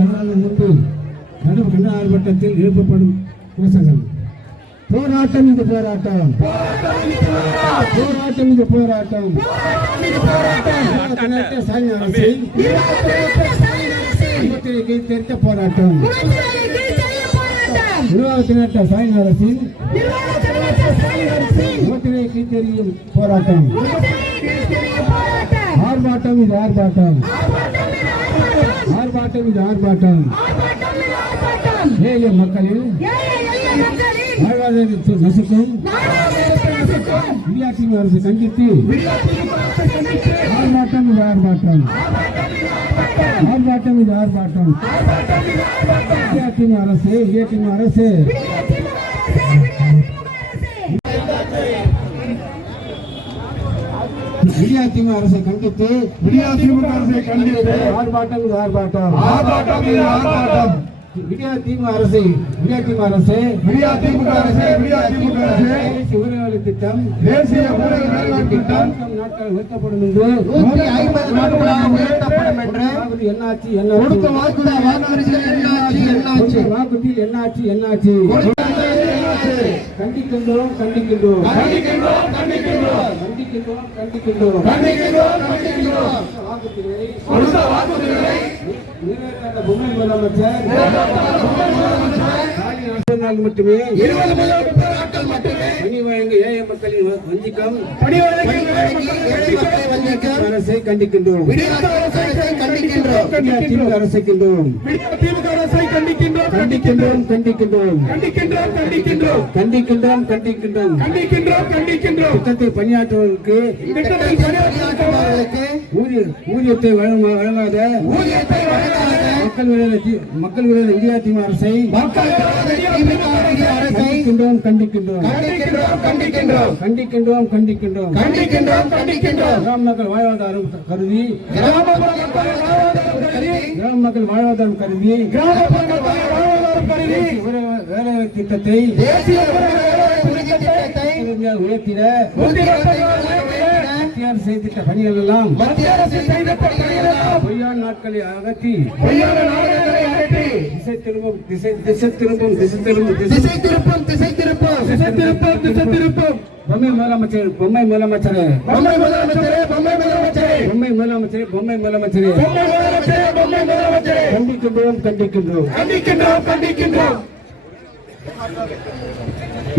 அகராத மூப்பு நடு மன்னார் வட்டத்தில் எழுப்பப்படும் கோஷங்கள் போராட்டம் இது போராட்டம். போராட்டம் இது போராட்டம். தெரிந்த போராட்டம். உருவாகத்தினட்ட சாயின் அரசின் முகத்திலேக்கு தெரியும் போராட்டம். ஆர்ப்பாட்டம் இது ஆர்ப்பாட்டம். ஆர்ப்பாட்டம் இது ஆர்ப்பாட்டம். ஏழை மக்களில் வாழ்வாதாரத்தை நசுக்கும் இந்தியாட்சி அரசு கண்டித்து ஆர்ப்பாட்டம் இது ஆர்ப்பாட்டம். ஆர்ப்பாட்டம் இது ஆர்ப்பாட்டம். இந்தியாட்சி அரசு இந்தியாட்சி அரசு இந்தியாட்சி அரசை கண்டித்து விடியாதிமுக அரசை கண்டித்து. ஆர்ப்பாட்டம் இது ஆர்ப்பாட்டம். ஆர்ப்பாட்டம் இது ஆர்ப்பாட்டம். விடியாதிமுக அரசை விடியாதிமுக அரசு. விடியாதிமுக அரசு விடியாதிமுக அரசு. திட்டம் தேசிய நாட்கள் உயர்த்தப்படும் என்று நூற்றி ஐம்பது நாட்களாக உயர்த்தப்படும் என்று என்னாச்சு கொடுத்த என்னாச்சு வாக்குறுதி என்னாச்சு என்னாச்சு? கொடுத்த வாக்குறுதியில் என்னாச்சு என்னாச்சு? கண்டிக்கின்றோம் கண்டிக்கின்றோம் கண்டிக்கின்றோம். கண்டிக்கின்றோம் கண்டிக்கின்றோம். கண்டிக்கின்றோம் கண்டிக்கின்றோம். கண்டிக்கின்றோம் வாக்குறுதிகளை கொடுத்த வாக்குறுதிகளை நிறைவேற்றாத பொம்மை முதலமைச்சர் மட்டுமே இருபது முதல் முப்பது நாட்கள் மட்டுமே பணி வழங்க ஏழை மக்களின் வஞ்சிக்கம் மக்களை வஞ்சிக்க அரசை கண்டிக்கின்றோம். திமுக அரசை கண்டிக்கின்றோம். கண்டிக்கின்றோம். கண்டிக்கின்றோம். கண்டிக்கின்றோம். கண்டிக்கின்றோம். கண்டிக்கின்றோம். கண்டிக்கின்றோம். கண்டிக்கின்றோம். கண்டிக்கின்றோம். திட்டத்தை பணியாற்றுவதற்கு ஊதிய ஊதியத்தை வழங்காத மக்கள் விரோத மக்கள் விரோத இந்தியா திமுக அரசை கண்டிக்கின்றோம் கண்டிக்கின்றோம். கண்டிக்கின்றோம் கண்டிக்கின்றோம். கண்டிக்கின்றோம் கண்டிக்கின்றோம். கண்டிக்கின்றோம் கிராம மக்கள் வாழ்வாதாரம் கருதி கிராம மக்கள் வாழ்வாதாரம் கருதி வேலை திட்டத்தை உயர்த்திட மத்திய அரசு திட்ட பணிகள் எல்லாம் மத்திய அரசு செய்த பணிகளெல்லாம் பொய்யான நாட்களை அகற்றி பொய்யான நாடகங்களை அகற்றி திசை திரும்பும் திசை திசை திரும்பும் திசை திரும்பும் திசை திருப்பம் திசை திருப்பம். திசை திருப்பம் திசை திருப்பம். பொம்மை முதலமைச்சர் பொம்மை முதலமைச்சர். பொம்மை முதலமைச்சரே பொம்மை முதலமைச்சரே. பொம்மை முதலமைச்சர் பொம்மை முதலமைச்சர். பொம்மை முதலமைச்சரே பொம்மை முதலமைச்சரே. கண்டிக்கின்றோம் கண்டிக்கின்றோம். கண்டிக்கின்றோம் கண்டிக்கின்றோம்.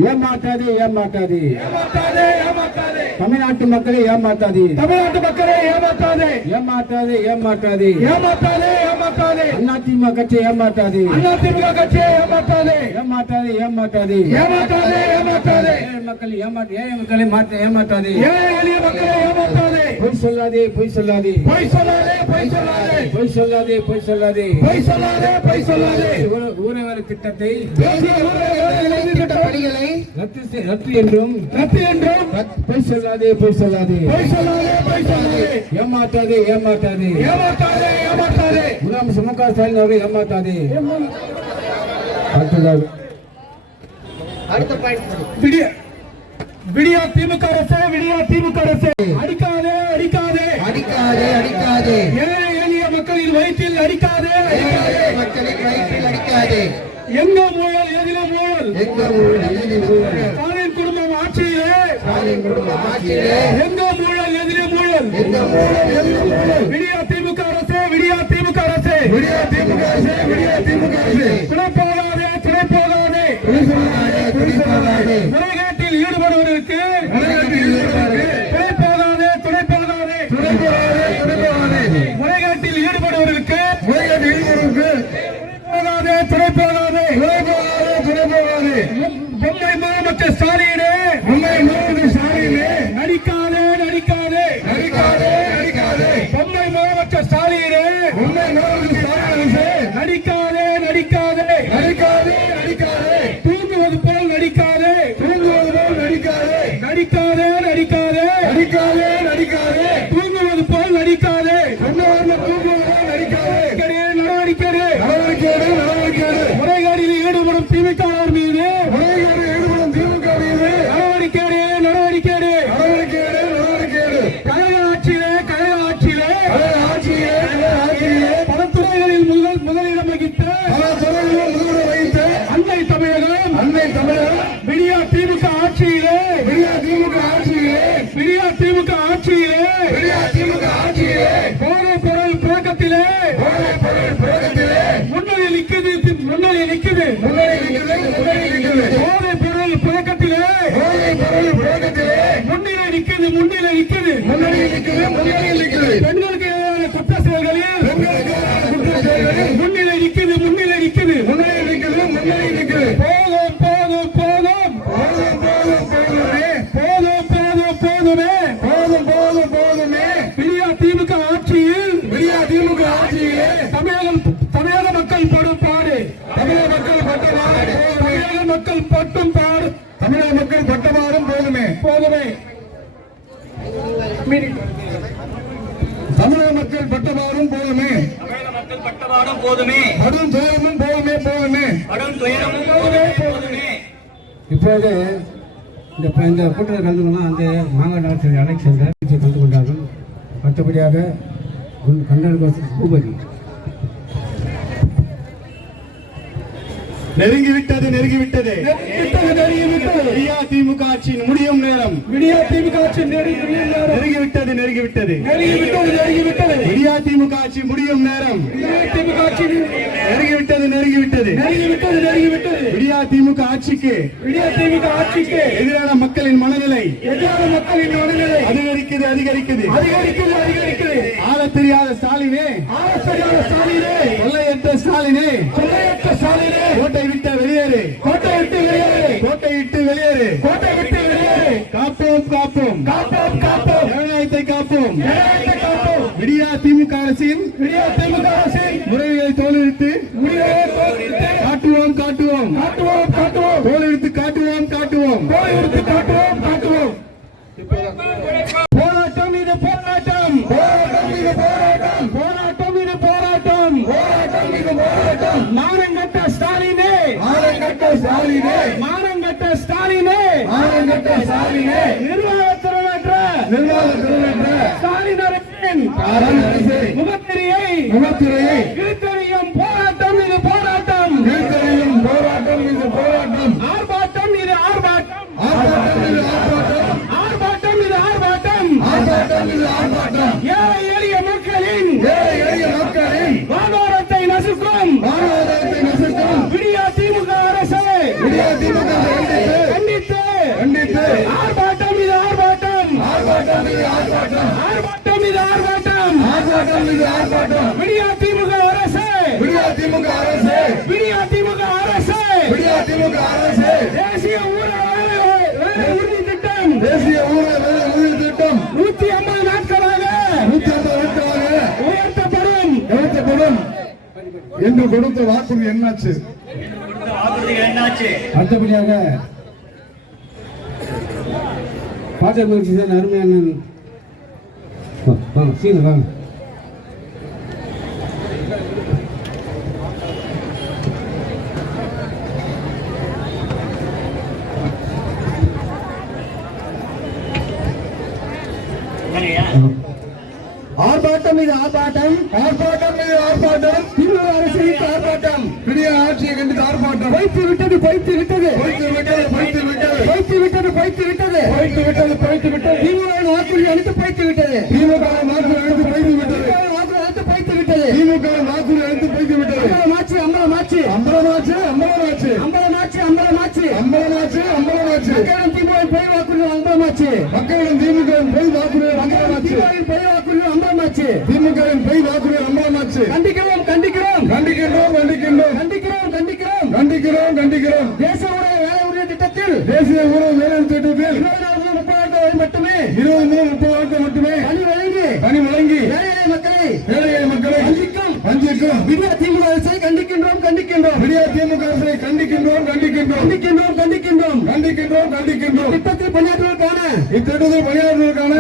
ஏமாற்றாதே ஏமாற்றாதே. ஏமாத்தாதே ஏமாத்தாதே தமிழ்நாட்டு மக்களை ஏமாத்தாதே. தமிழ்நாட்டு மக்களை ஏமாத்தாதே. ஏமாற்றாதே ஏமாற்றாதே ஏமாத்தாதே ஏமாத்தாதே. அதிமுக கட்சியை ஏமாற்றாதே அதிமுக கட்சியை ஏமாத்தாதே. ஏமாற்றாதே ஏமாத்தாதே. ஏமாத்தாதே ஏழை மக்களை ஏமாற்ற ஏழை மக்களை மாற்ற ஏமாற்றாதே ஏழை எளிய மக்களை ஏமாத்தாதே. பொய் சொல்லாதே பொய் சொல்லாதே. பொய் சொல்லாதே பொய் சொல்லாதே. பொய் சொல்லாதே பொய் சொல்லாதே. பொய் சொல்லாதே பொய் சொல்லாதே. ஊர- ஊரக திட்டத்தை ரத்து ரத்து என்றும் ரத்து என்றும் பொய் சொல்லாதே. பொய் சொல்லாதே. பொய் சொல்லாதே பொய் சொல்லாதே. ஏமாற்றாதே ஏமாற்றாதே ஏமாத்தாதே ஏமாத்தாதே. முதலமைச்சர் மு க ஸ்டாலின் அவரை ஏமாற்றாதே அடுத்ததாக விடிய விடியா திமுக அரசே விடியா திமுக அரசே. அடிக்காதே அடிக்காதே. அடிக்காதே அடிக்காதே. ஏழை எளிய மக்களின் வயிற்றில் அடிக்காதே. அடிக்காதே. மக்களின் வயிற்றில் அடிக்காதே. எங்க ஊழல் எதில ஊழல் எங்க ஊழல் எதிலே ஊழல் எங்க ஊழல் எதிலே ஊழல்? விடியா திமுக அரசே விடியா திமுக அரசே. விடியா திமுக அரசே விடியா திமுக அரசே. துணை போகாதே போகாதே. முறைகேட்டில் ஈடுபடுவதற்கு முன்னிலை நிற்கிறது முன்னணியில் பெண்களுக்கு பட்டபாடும் போதுமே. கடும் துயரமும் போதுமே போதுமே. கடும் துயரமும் போதுமே போதுமே. இப்போது இந்த இந்த கூட்டத்தில் கலந்து கொள்ள அந்த மாங்காடு நகரத்தில் அழைத்து சென்ற கலந்து கொண்டார்கள் மற்றபடியாக கண்டன பூபதி. நெருங்கிவிட்டது நெருங்கிவிட்டது. திமுக ஆட்சியின் முடியும் நேரம். திமுக ஆட்சியின் நெருங்கிவிட்டது நெருங்கிவிட்டது. நெருங்கிவிட்டது நெருங்கிவிட்டது. திமுக ஆட்சி முடியும் நேரம். திமுக ஆட்சி நெருங்கிவிட்டது நெருங்கிவிட்டது. நெருங்கிவிட்டது நெருங்கிவிட்டது. திமுக ஆட்சிக்கு திமுக ஆட்சிக்கு எதிரான மக்களின் மனநிலை. எதிரான மக்களின் மனநிலை. அதிகரிக்குது அதிகரிக்குது. அதிகரிக்குது அதிகரிக்குது. ஆள தெரியாத ஸ்டாலினே. ஆள தெரியாத ஸ்டாலினே. கொள்ளையற்ற ஸ்டாலினே. கொள்ளையற்ற ஸ்டாலினே. கோட்டை விட்ட வெளியேறு. கோட்டை விட்டு வெளியேறு. கோட்டை விட்டு வெளியேறு. கோட்டை விட்டு வெளியேறு. காப்போம் காப்போம். காப்போம் காப்போம். ஜனநாயகத்தை காப்போம். ஜனநாயகத்தை காப்போம். விடியா திமுக அரசின் விடியா திமுக அரசின் முறைகளை தோலெடுத்து முடிவை தோற்கடித்து காட்டுவோம் காட்டுவோம். காட்டுவோம் காட்டுவோம். தோலெடுத்து காட்டுவோம் காட்டுவோம். போய் எடுத்து காட்டுவோம் காட்டுவோம். போராட்டம் திறனற்ற சாமியே நிர்வாக திறனற்ற நிர்வாக திறனற்ற ஸ்டாலின் அரசின் முகத்திரையை முகத்திரையை ஆர்ப்பாட்டம் இது ஆர்ப்பாட்டம் விடியா திமுக அரசு. விடியா திமுக அரசு. விடியா திமுக அரசு. விடியா திமுக அரசு. தேசிய ஊரக வேலை வேலை உறுதி திட்டம். தேசிய ஊரக வேலை உறுதி திட்டம். நூத்தி ஐம்பது நாட்களாக நூத்தி ஐம்பது நாட்களாக உயர்த்தப்படும். நிறுத்தப்படும் என்று கொடுத்த வாக்குறுதி என்னாச்சு? அடுத்தபடியாக பாஜக முயற்சி அருமையான வாங்க சீனு வாங்க ஆர்ப்பாட்டம் இது ஆர்ப்பாட்டம். ஆர்ப்பாட்டம் இது ஆர்ப்பாட்டம். திமுக அரசுக்கு ஆர்ப்பாட்டம். விடிய ஆட்சியை கண்டித்து ஆர்ப்பாட்டம். பைத்து விட்டது பைத்து விட்டது. பொய்த்து விட்டது பொய்த்து விட்டது. பைத்து விட்டது பைத்து விட்டது. பொய்த்து விட்டது பொய்த்து விட்டது. திமுக வாக்குறுதி அளித்து பைத்து விட்டது. திமுக வாக்குறுதி அளித்து பொய்த்து விட்டது. பைத்து விட்டது. திமுக வாக்குறுதி அளித்து பொய்த்து விட்டது. அம்பலமாச்சு அம்பலமாச்சு. அம்பலமாச்சு அம்பலமாச்சு. அம்பலமாச்சு அம்பலமாச்சு. அம்பலமாச்சு அம்பலமாச்சு. மக்களிடம் திமுக பொய் வாக்குறுதி அம்பலமாச்சு. மக்களிடம் திமுக பொய் வாக்குறுதி அம்பலமாச்சு. வாக்குறுதி அம்பலமாச்சு திமுக பொய் வாக்குறுதி அம்பலமாச்சு கண்டிக்கிறோம் கண்டிக்கிறோம். கண்டிக்கின்றோம் கண்டிக்கின்றோம். கண்டிக்கிறோம் கண்டிக்கிறோம். கண்டிக்கிறோம் கண்டிக்கிறோம். தேச உடைய வேலை உறுதி திட்டத்தில் தேசிய ஊரக வேலை திட்டத்தில் ரூபாய் மட்டுமே இருபது மூணு முப்பது மட்டுமே பணி வழங்கி பணி வழங்கி ஏழை மக்களை ஏழை மக்களை வஞ்சிக்கும். வஞ்சிக்கும். திமுக அரசை கண்டிக்கின்றோம். விடியா திமுக அரசை கண்டிக்கின்றோம் கண்டிக்கின்றோம். கண்டிக்கின்றோம் கண்டிக்கின்றோம். கண்டிக்கின்றோம் கண்டிக்கின்றோம். திட்டத்தில் பணியாற்றுவதற்கான இத்திட்டத்தில் பணியாற்றுவதற்கான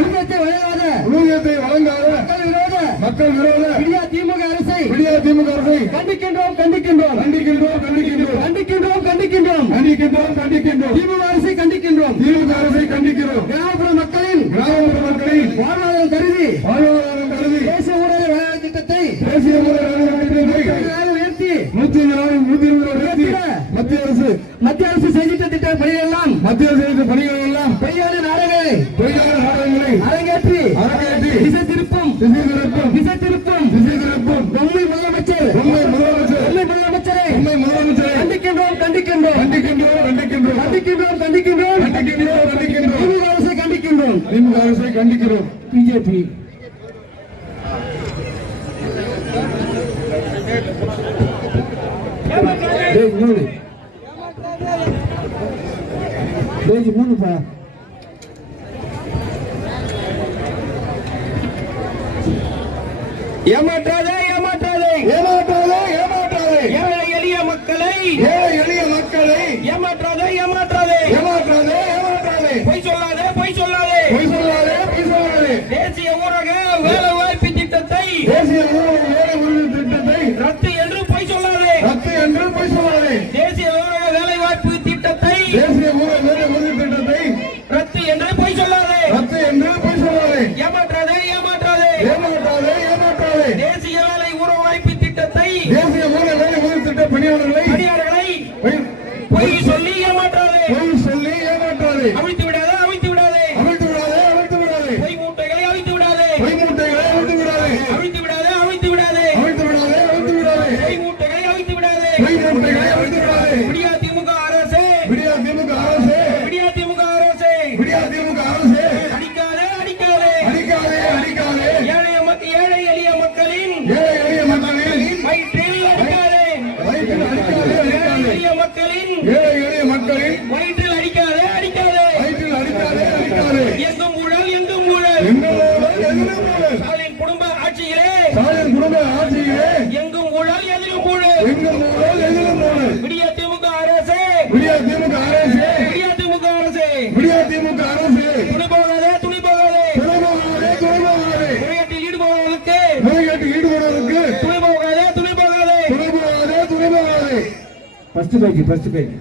வழங்காத ஊதியத்தை வழங்காத மக்கள் விரோத மக்கள் விரோத விடியா திமுக அரசை விடியா திமுக அரசை கண்டிக்கின்றோம் கண்டிக்கின்றோம். கண்டிக்கின்றோம் கண்டிக்கின்றோம். கண்டிக்கின்றோம் கண்டிக்கின்றோம். கண்டிக்கின்றோம் கண்டிக்கின்றோம். திமுக அரசை கண்டிக்கின்றோம். திமுக அரசை கண்டிக்கிறோம். கிராமப்புற மக்களின் கிராமப்புற மக்களின் வாழ்வாதாரம் கருதி வாழ்வாதாரம் கருதி தேசிய ஊரக வேலை திட்டத்தை தேசிய ஊரக வேலை திட்டத்தை மத்திய அரசு மத்திய அரசு. செய்திட்ட திட்ட பணியெல்லாம் மத்திய அரசு பணிகள் எல்லாம் பொய்யான நாடகங்களை பொய்யான நாடகங்களை அரங்கேற்றி அரங்கேற்றி திசை திருப்பும் திசை திருப்பும் திசை திருப்பும் திசை திருப்பும் பொம்மை முதலமைச்சர் உண்மை முதலமைச்சர் பொம்மை முதலமைச்சரை உண்மை முதலமைச்சரை கண்டிக்கின்றோம் கண்டிக்கின்றோம். கண்டிக்கின்றோம் கண்டிக்கின்றோம். கண்டிக்கின்றோம் கண்டிக்கின்றோம். கண்டிக்கின்றோம் கண்டிக்கின்றோம். திமுக அரசை கண்டிக்கின்றோம். திமுக அரசை கண்டிக்கிறோம். பிஜேபி பேஜ் மூணு பேஜ் மூணுப்பா ஏமாற்றாதே ஏமாற்றாதே. ஏமாற்றாதே ஏமாற்றாதே. ஏழை எளிய மக்களை ஏழை எளிய மக்களை ஏமாற்றாதே ஏமாற்றாதே ஏமாற்றாதே ஏமாற்றாதே பொய் சொல்லாதே பொய் சொல்லாதே பொய் சொல்லாதே பொய் சொல்லாதே தேசிய ஊரக வேலை வாய்ப்பு திட்டத்தை தேசிய ஊரக வேலை உறுதி திட்டத்தை ரத்து என்று பொய் சொல்லாதே ரத்து என்று பொய் சொல்லாதே தேசிய ஊரக வேலை வாய்ப்பு திட்டத்தை தேசிய ஊரக வேலை உறுதி திட்டத்தை ரத்து என்று பொய் சொல்லாதே ரத்து என்று பொய் சொல்லாதே ஏமாற்றாதே ஏமாற்றாதே ஏமாற்றாதே ஏமாற்றாதே தேசிய வேலை ஊர வாய்ப்பு திட்டத்தை தேசிய ஊரக வேலை உறுதி திட்ட பணியாளர்களை பணியாளர்களை பொய் பொய் சொல்லி ஏமாற்றாதே பொய் சொல்லி ஏமாற்றாதே விடிய திமுக அரசே. விடியா திமுக அரசு. விடிய திமுக அரசே. விடியா திமுக அரசு. துணி போகாதே துணி போகாதே. துறைமுகாதே துறைமுகாதே முறையீட்டில் ஈடுபடுவதற்கு. முறைகேட்டு ஈடுபடுவதற்கு. துணி போகாதே துணி போகாதே. துறைமுகாதே துறைமுகாதே ஃபர்ஸ்ட் பேஜ் ஃபர்ஸ்ட் பேஜ்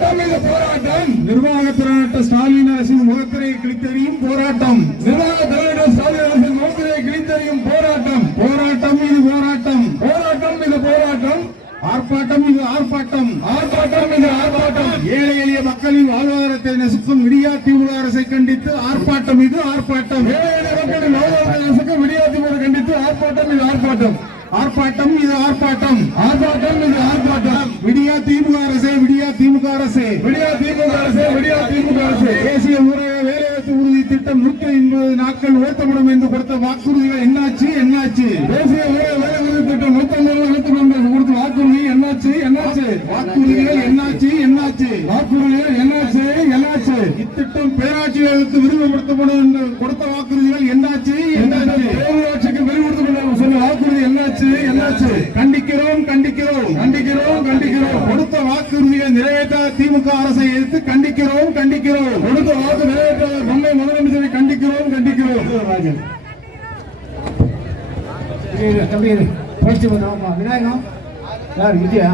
போராட்டம் இது போராட்டம் நிர்வாக திறனற்ற ஸ்டாலின் அரசின் முகத்திரை கிழித்தெறியும் போராட்டம் நிர்வாக திறனற்ற ஸ்டாலின் அரசின் முகத்திரை கிழித்தெறியும் போராட்டம் போராட்டம் இது போராட்டம் போராட்டம் இது போராட்டம் ஆர்ப்பாட்டம் இது ஆர்ப்பாட்டம் ஆர்ப்பாட்டம் இது ஆர்ப்பாட்டம் ஏழை எளிய மக்களின் வாழ்வாதாரத்தை நசுக்கும் விடியா திமுக அரசை கண்டித்து ஆர்ப்பாட்டம் இது ஆர்ப்பாட்டம். ஏழை மக்களின் வாழ்வாதாரத்தை நசுக்கும் விடியா திமுக கண்டித்து ஆர்ப்பாட்டம் இது ஆர்ப்பாட்டம். ஆர்ப்பாட்டம் இது ஆர்ப்பாட்டம். ஆர்ப்பாட்டம் இது ஆர்ப்பாட்டம். விடியா திமுக அரசே விடியா திமுக அரசே. விடியா திமுக அரசே விடியா திமுக அரசே. தேசிய முறையை வேலை வாக்கு உறுதி திட்டம் நூற்றி ஐம்பது நாட்கள் உயர்த்தப்படும் என்று கொடுத்த வாக்குறுதிகள் என்னாச்சு? என்னாச்சு? தேசிய ஊரக வேலை உறுதி திட்டம் நூத்தி ஐம்பது உயர்த்தப்படும் என்று கொடுத்த வாக்குறுதி என்னாச்சு? என்னாச்சு? வாக்குறுதிகள் என்னாச்சு? என்னாச்சு? வாக்குறுதிகள் என்னாச்சு? என்னாச்சு? இத்திட்டம் பேராட்சிகளுக்கு விரிவுபடுத்தப்படும் என்று கொடுத்த வாக்குறுதிகள் என்னாச்சு? என்னாச்சு? பேரூராட்சிக்கு விரிவுபடுத்தப்படும் சொன்ன வாக்குறுதி என்னாச்சு? என்னாச்சு? கண்டிக்கிறோம் கண்டிக்கிறோம். கண்டிக்கிறோம் கண்டிக்கிறோம். கொடுத்த வாக்குறுதியை நிறைவேற்ற திமுக அரசை எதிர்த்து கண்டிக்கிறோம் கண்டிக்கிறோம் கொடுத்த வாக்கு நிறைவேற்றாத முன்னை முதலமைச்சரை கண்டிக்கிறோம் கண்டிக்கிறோம் ராஜன் இரு, தம்பி படிச்சு பண்ணாமா விநாயகம் யார் விஜயா?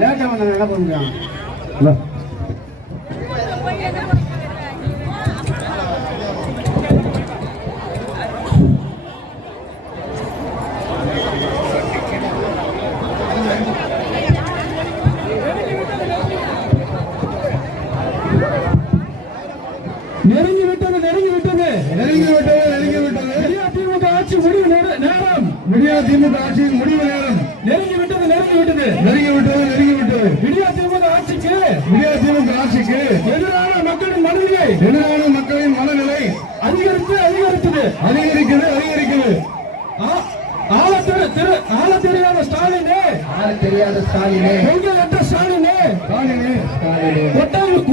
லேட்டாக வந்தாங்க என்ன பண்ண ஆட்சியின் முடிவு நேரம். நெருங்கி விட்டது நெருங்கி விட்டது. நெருங்கி விட்டது நெருங்கி விட்டது. விடியா திமுக ஆட்சிக்கு விடியா திமுக ஆட்சிக்கு எதிரான மக்களின் மனநிலை எதிரான மக்களின் மனநிலை அதிகரித்து அதிகரித்தது. அதிகரிக்குது அதிகரிக்குது. ஆ- ஆளத் தெரி- திரு- ஆளத் தெரியாத ஸ்டாலினே. தெரியாத ஸ்டாலினே. பொங்கல் என்ற ஸ்டாலினே. ஸ்டாலினே ஸ்டாலினே.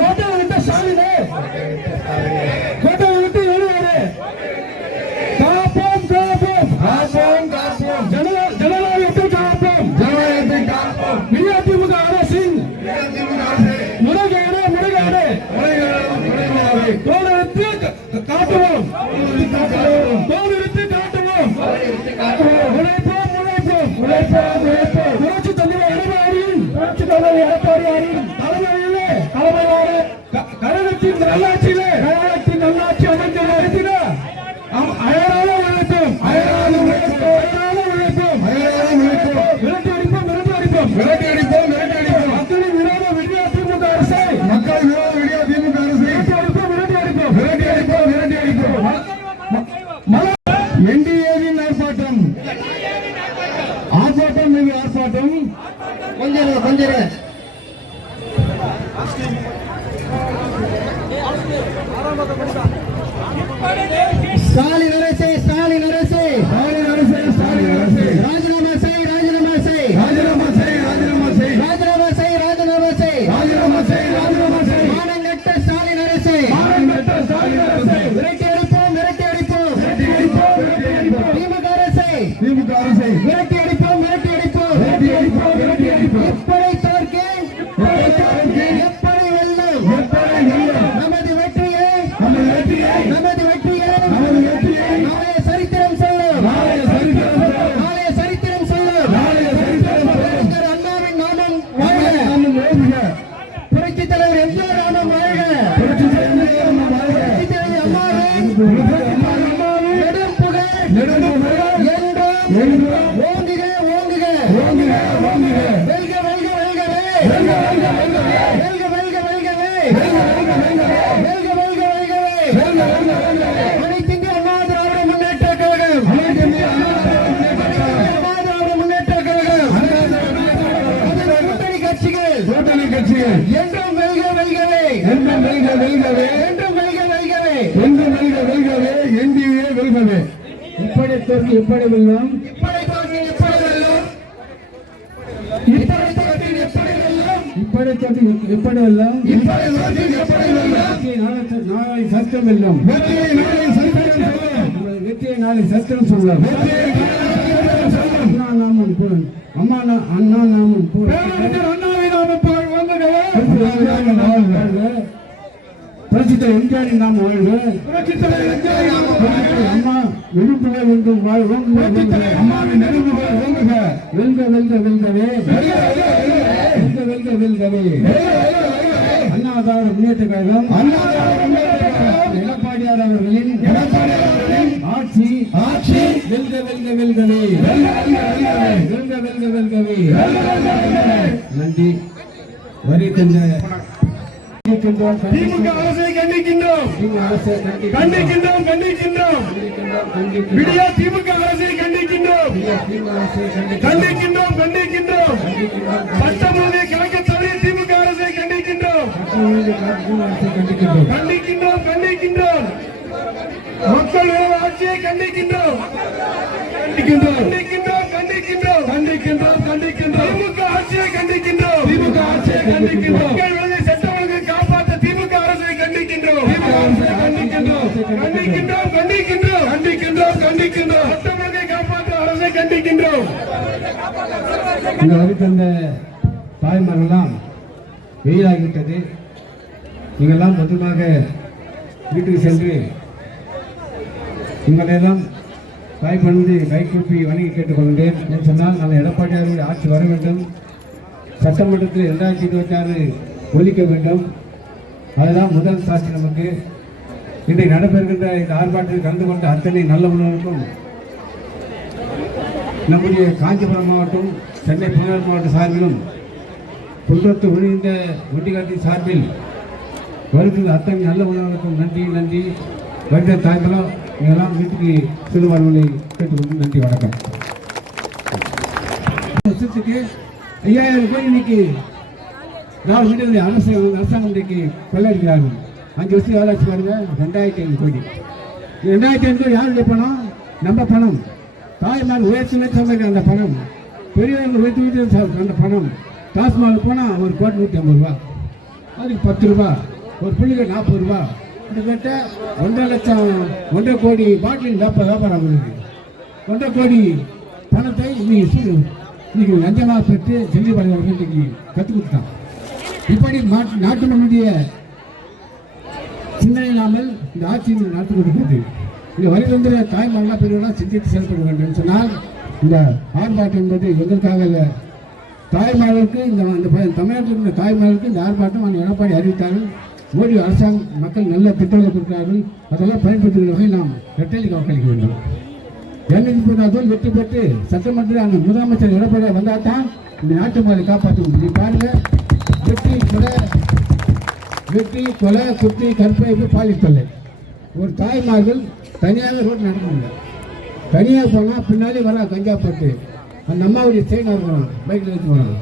காட்டுவோம். தோலெடுத்து காட்டுவோம். உழைப்போம் உழைப்போம் உழைப்போம் உழைப்போம். தெரிஞ்சுங்க ஸ்டாலின் இப்படி தோற்று எப்படி வெல்லும் இப்படி தோற்று எப்படி வெல்லும் இப்படி தோற்று எப்படி வெல்லும் இப்படி தோற்று எப்படி வெல்லும் நாளை சத்தம் வெல்லும் அண்ணா நாமன் புகழ் அம்மா புரட்சித்த எம்ஜிஆரின் நாம் வாழ்க. அம்மா விழுப்புக என்றும் வாழ்வோம் அம்மாவின் நெருங்குக வெல்க வெல்க வெல்கவே. வெல்க வெல்க வெல்கவே. அண்ணாதார முன்னேற்ற கழகம். எடப்பாடியார் அவர்களின் ஆட்சி. ஆட்சி. வெல்க வெல்க வெல்கவே. வெல்க வெல்க வெல்கவே. நன்றி. வரி தந்த கண்டிக்கின்றோம், திமுக அரசை கண்டிக்கின்றோம் திமுக அரசை கண்டிக்கின்றோம், கண்டிக்கின்றோம் கண்டிக்கின்றோம் கண்டிக்கின்றோம், கண்டிக்கின்றோம். விடியா திமுக அரசை கண்டிக்கின்றோம் திமுக அரசை கண்டிக்கின்றோம், கண்டிக்கின்றோம் கண்டிக்கின்றோம் கண்டிக்கின்றோம். சட்டமொழியை கலைக்க தவறிய திமுக அரசை கண்டிக்கின்றோம் சட்டமன்ற திமுக அரசை கண்டிக்கின்றோம். கண்டிக்கின்றோம் கண்டிக்கின்றோம் மக்கள் விரோத ஆட்சியை கண்டிக்கின்றோம் கண்டிக்கின்றோம் கண்டிக்கின்றோம் கண்டிக்கின்றோம் கண்டிக்கின்றோம் கண்டிக்கின்றோம் திமுக ஆட்சியை கண்டிக்கின்றோம் திமுக ஆட்சியை கண்டிக்கின்றோம் கண்டிக்கின்றோம் கண்டிக்கின்றோம் காப்பாற்ற அரசை கண்டிக்கின்றோம். இந்த வரைக்கும் தாய்மாரெல்லாம் வெயிலாகிவிட்டது. நீங்கள்லாம் பத்திரமாக வீட்டுக்கு சென்று உங்களெல்லாம் தாய் பணிந்து கை கூப்பி வணங்கி கேட்டுக்கொள்கிறேன். சொன்னால் நான் எடப்பாடியாருடைய ஆட்சி வர வேண்டும். சட்டமன்றத்தில் இரண்டாயிரத்தி இருபத்தி ஆறு ஒழிக்க வேண்டும். அதுதான் முதல் சாட்சி நமக்கு. இன்றைக்கு நடைபெறுகின்ற இந்த ஆர்ப்பாட்டத்தில் கலந்து கொண்ட அத்தனை நல்ல உணவுக்கும் நம்முடைய காஞ்சிபுரம் மாவட்டம் சென்னை புனல் மாவட்ட சார்பிலும் குன்றத்து ஒழுகின்ற ஒட்டிக்காட்டின் சார்பில் வருகிற அத்தனை நல்ல உணவுக்கும் நன்றி நன்றி. வருகிற தாய்மலம் இதெல்லாம் வீட்டுக்கு செல்லுவார்களை கேட்டுக்கொண்டு நன்றி வணக்கம். வருஷத்துக்கு ஐயாயிரம் கோடி இன்னைக்கு நாலு வீடுகளில் அரசு அரசாங்கம் இன்றைக்கு கொள்ளையடிக்கிறார்கள் அஞ்சு வருஷம் எவ்வளோ ஆச்சு பாருங்க ரெண்டாயிரத்தி ஐநூறு கோடி. ரெண்டாயிரத்தி ஐநூறு கோடி யாருடைய பணம்? நம்ம பணம். தாய்மார் உயர்த்தி வச்சவங்க அந்த பணம். பெரியவங்க உயர்த்தி வச்சு அந்த பணம். டாஸ்மாக் போனால் ஒரு கோடி நூற்றி ஐம்பது ரூபா. அதுக்கு பத்து ரூபா. ஒரு புள்ளிக்கு நாற்பது ரூபா. கிட்டத்தட்ட ஒன்றரை லட்சம் ஒன்றரை கோடி பாட்டில் வியாபாரம் வியாபாரம் இருக்குது ஒன்றரை கோடி பணத்தை இன்னைக்கு இன்னைக்கு லஞ்சமாக பெற்று செல்லிபாளையம் அவர்கள் இன்னைக்கு கற்றுக் கொடுத்தான் இப்படி நாட்டு நாட்டு மக்களுடைய இல்லாமல் இந்த ஆட்சி நடத்தப்படுகிறது கொண்டிருக்கிறது இந்த வரிதந்திர தாய்மாரெல்லாம் பெரியவர்களாம் சிந்தித்து செயல்பட வேண்டும் என்று சொன்னால் இந்த ஆர்ப்பாட்டம் என்பது எதற்காக இல்லை. தாய்மார்களுக்கு இந்த இந்த தமிழ்நாட்டில் இருந்த தாய்மார்களுக்கு இந்த ஆர்ப்பாட்டம் அந்த எடப்பாடி அறிவித்தார்கள். மோடி அரசாங்கம் மக்கள் நல்ல திட்டங்களை கொடுக்கிறார்கள். அதெல்லாம் பயன்படுத்துகிற வகையில் நாம் ரெட்டலிக்கு வாக்களிக்க வேண்டும். இரநூத்தி பதினாறு வெற்றி பெற்று சட்டமன்றத்தில் அந்த முதலமைச்சர் எடப்பாடி வந்தால் தான் இந்த நாட்டு மக்களை காப்பாற்ற முடியும். பாருங்கள் வெற்றி கூட வெட்டி கொலை குத்தி கற்பழிப்பு பாலியல் தொல்லை ஒரு தாய்மார்கள் தனியாக ரோடு நடக்க தனியாக போனால் பின்னாடி வர கஞ்சா பட்டு. அந்த அம்மாவுடைய செயின் இருக்கணும் பைக்கில் எடுத்து போனாங்க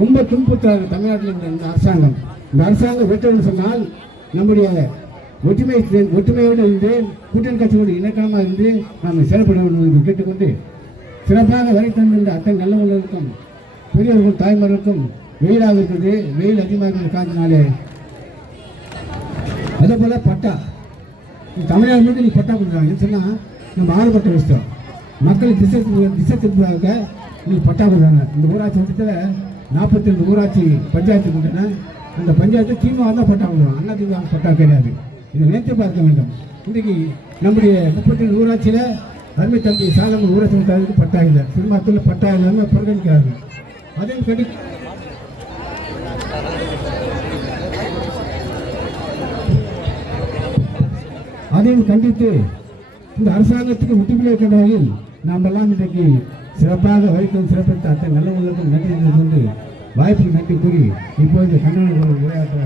ரொம்ப துன்புறுத்துறாங்க தமிழ்நாட்டில் இந்த அரசாங்கம். இந்த அரசாங்கம் வெட்டணும்னு சொன்னால் நம்முடைய ஒற்றுமை ஒற்றுமையோடு இருந்து கூட்டணி கட்சியோடு இணக்கமாக இருந்து நாம் செயல்பட வேண்டும் என்று கேட்டுக்கொண்டு சிறப்பாக வரை தந்திருந்த அத்தனை நல்லவர்களுக்கும் பெரியவர்கள் தாய்மார்களுக்கும் வெயிலாக இருக்கிறது. வெயில் அதிகமாக இருக்கிற காரணத்தினாலே அதே போல் பட்டா. தமிழ்நாடு முழுக்க நீ பட்டா கொடுக்குறாங்க சொன்னால் நம்ம ஆறுபட்ட விஷயம். மக்கள் திசை திசை திருப்பதாக நீ பட்டா கொடுக்குறாங்க. இந்த ஊராட்சி மட்டத்தில் நாற்பத்தி ரெண்டு ஊராட்சி பஞ்சாயத்து கொடுத்தன அந்த பஞ்சாயத்து திமுக தான் பட்டா கொடுக்குறாங்க அண்ணா திமுக பட்டா கிடையாது. இதை நினைத்து பார்க்க வேண்டும். இன்றைக்கி நம்முடைய முப்பத்தி ரெண்டு ஊராட்சியில் அருமை தம்பி சாதம் ஊராட்சி மன்றத்துக்கு பட்டா இல்லை. சிறுமாத்தூரில் பட்டா இல்லாமல் புறக்கணிக்கிறார்கள். அதையும் கடி அதையும் கண்டித்து இந்த அரசாங்கத்துக்கு ஒற்றுமையை இருக்கின்ற வகையில் நாமெல்லாம் இன்றைக்கு சிறப்பாக வைக்கும் சிறப்பித்த அத்தனை நல்ல உள்ளத்துக்கும் நன்றி கொண்டு வாய்ப்புக்கு நன்றி கூறி இப்போது கண்ணன் விளையாட்டு